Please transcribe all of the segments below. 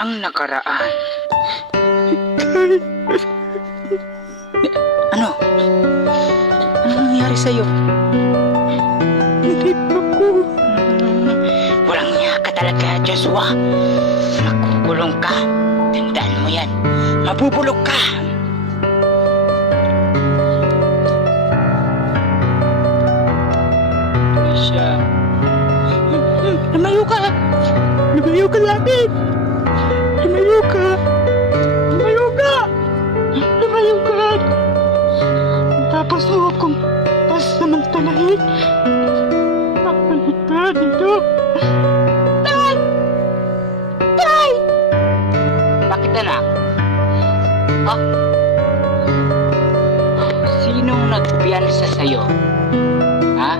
ang nakaraan. Ano? Ano nangyari sa'yo? Hindi ako. Walang niya ka talaga, Joshua. Makukulong ka. Tandaan mo yan. Mabubulok ka. Alicia. Lumayo ka! Lumayo ka sa akin! Lumayo ka! Lumayo ka! Lumayo ka! Tapos mo akong pasamantalahin. Babalik ka dito. Tay! Tay! Bakit anak? Ah? Sinong nagpiyansa sa'yo? Ha?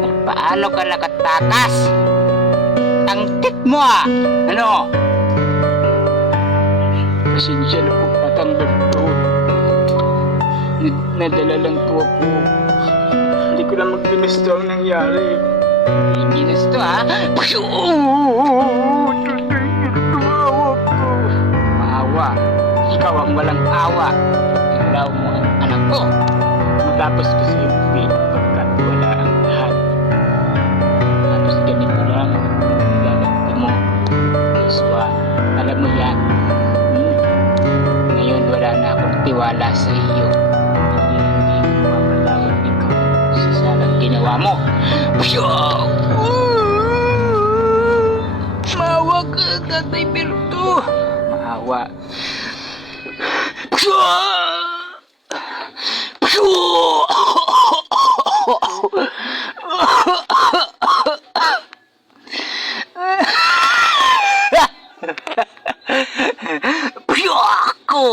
At paano ka nakatakas? Tangkit mo ah! Ano? Pasensya na po, Patanggol to. Nadala lang to ako. Hindi ko lang magbinusto ang nangyari. Hindi na ito ha? Tumawa ko. Maawa. Ikaw ang walang awa. Ilaw mo ang anak ko. Matapos ko sa MP, pagkatiwala ang lahat. Tapos ganito lang. Galit mo. Joshua, alam mo yan. Ngayon wala na akong tiwala sa iyo. Hindi ko mapatawad ikaw sa salang ginawa mo. Maawa ka, Tatay Berto. Maawa. Piyako!